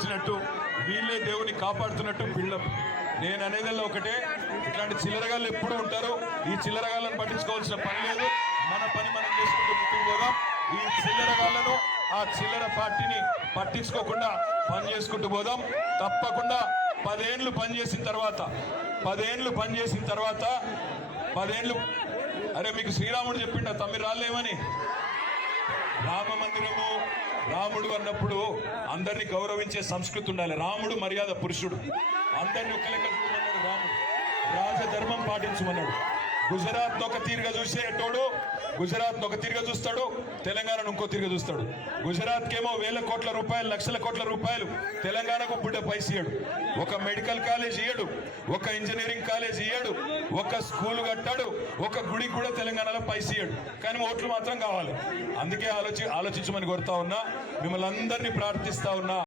ఇచ్చినట్టు వీళ్ళే దేవుని కాపాడుతున్నట్టు బిల్డప్. నేను అనేదల్లా ఒకటే, ఇట్లాంటి చిల్లరగాళ్ళు ఎప్పుడు ఉంటారు. ఈ చిల్లరగాళ్ళను పట్టించుకోవాల్సిన పని లేదు. మన పని మనం చేసుకుంటూ ముందుకు పోదాం. ఈ చిల్లరగాళ్ళను, ఆ చిల్లర పార్టీని పట్టించుకోకుండా పని చేసుకుంటూ పోదాం. తప్పకుండా 10 ఏళ్ళు పనిచేసిన తర్వాత 10 ఏళ్ళు అరే మీకు శ్రీరాముడు చెప్పిండ తమ్మి రాలేమని. రామ మందిరము రాముడు అన్నప్పుడు అందరినీ గౌరవించే సంస్కృతి ఉండాలి. రాముడు మర్యాద పురుషుడు, అందరినీ ఒక లెక్క చూడమన్నాడు. రాముడు రాజధర్మం పాటించమన్నాడు. గుజరాత్ ఒక తీరుగా చూసేటోడు గుజరాత్ ఒక తీరుగా చూస్తాడు, తెలంగాణను ఇంకో తీరుగా చూస్తాడు. గుజరాత్కి ఏమో వేల కోట్ల రూపాయలు, లక్షల కోట్ల రూపాయలు, తెలంగాణకు బుడ్డ పైస ఇయ్యడు. ఒక మెడికల్ కాలేజ్ ఇయ్యడు, ఒక ఇంజనీరింగ్ కాలేజ్ ఇయ్యడు, ఒక స్కూల్ కట్టాడు, ఒక గుడికి కూడా తెలంగాణలో పైస ఇయ్యడు. కానీ ఓట్లు మాత్రం కావాలి. అందుకే ఆలోచించమని కోరుతా ఉన్నా, మిమ్మల్ని అందరినీ ప్రార్థిస్తా ఉన్నా.